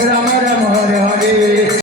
গ্রামের